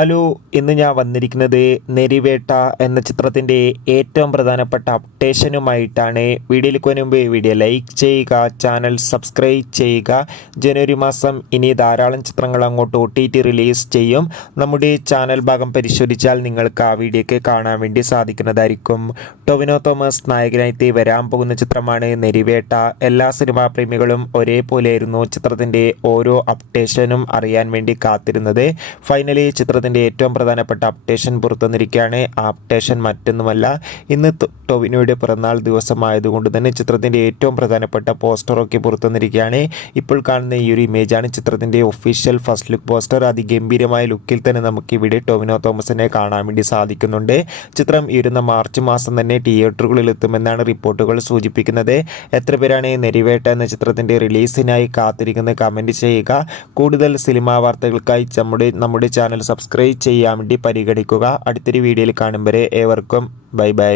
Hello, ഇന്ന് ഞാൻ വന്നിരിക്കുന്നത് നെരിവേട്ട എന്ന ചിത്രത്തിൻ്റെ ഏറ്റവും പ്രധാനപ്പെട്ട അപ്ഡേഷനുമായിട്ടാണ്. വീഡിയോയിലേക്ക് മുൻപ് വീഡിയോ ലൈക്ക് ചെയ്യുക, ചാനൽ സബ്സ്ക്രൈബ് ചെയ്യുക. ജനുവരി മാസം ഇനി ധാരാളം ചിത്രങ്ങൾ അങ്ങോട്ട് OTT റിലീസ് ചെയ്യും. നമ്മുടെ ചാനൽ ഭാഗം പരിശോധിച്ചാൽ നിങ്ങൾക്ക് ആ വീഡിയോക്ക് കാണാൻ വേണ്ടി സാധിക്കുന്നതായിരിക്കും. ടൊവിനോ തോമസ് നായകനായിട്ട് വരാൻ പോകുന്ന ചിത്രമാണ് നെരിവേട്ട. എല്ലാ സിനിമാ പ്രേമികളും ഒരേപോലെയായിരുന്നു ചിത്രത്തിൻ്റെ ഓരോ അപ്ഡേഷനും അറിയാൻ വേണ്ടി കാത്തിരുന്നത്. ഫൈനലി ചിത്രത്തിൻ്റെ ഏറ്റവും പ്രധാനപ്പെട്ട അപ്ഡേഷൻ പുറത്തുവന്നിരിക്കുകയാണ്. ആ അപ്ഡേഷൻ മറ്റൊന്നുമല്ല, ഇന്ന് ടൊവിനോയുടെ പിറന്നാൾ ദിവസമായതുകൊണ്ട് തന്നെ ചിത്രത്തിൻ്റെ ഏറ്റവും പ്രധാനപ്പെട്ട പോസ്റ്ററൊക്കെ പുറത്തുവന്നിരിക്കുകയാണ്. ഇപ്പോൾ കാണുന്ന ഈ ഒരു ഇമേജാണ് ചിത്രത്തിൻ്റെ ഒഫീഷ്യൽ ഫസ്റ്റ് ലുക്ക് പോസ്റ്റർ. അതിഗംഭീരമായ ലുക്കിൽ തന്നെ നമുക്ക് ഇവിടെ ടൊവിനോ തോമസിനെ കാണാൻ വേണ്ടി സാധിക്കുന്നുണ്ട്. ചിത്രം ഇരുന്ന മാർച്ച് മാസം തന്നെ തിയേറ്ററുകളിൽ എത്തുമെന്നാണ് റിപ്പോർട്ടുകൾ സൂചിപ്പിക്കുന്നത്. എത്ര പേരാണ് നെരിവേട്ട എന്ന ചിത്രത്തിൻ്റെ റിലീസിനായി കാത്തിരിക്കുന്നത് കമൻറ്റ് ചെയ്യുക. കൂടുതൽ സിനിമാ വാർത്തകൾക്കായി നമ്മുടെ ചാനൽ സബ്സ്ക്രൈബ് ചെയ്യാൻ വേണ്ടി പരിഗണിക്കുക. അടുത്തൊരു വീഡിയോയിൽ കാണും വരെ ഏവർക്കും ബൈ ബൈ.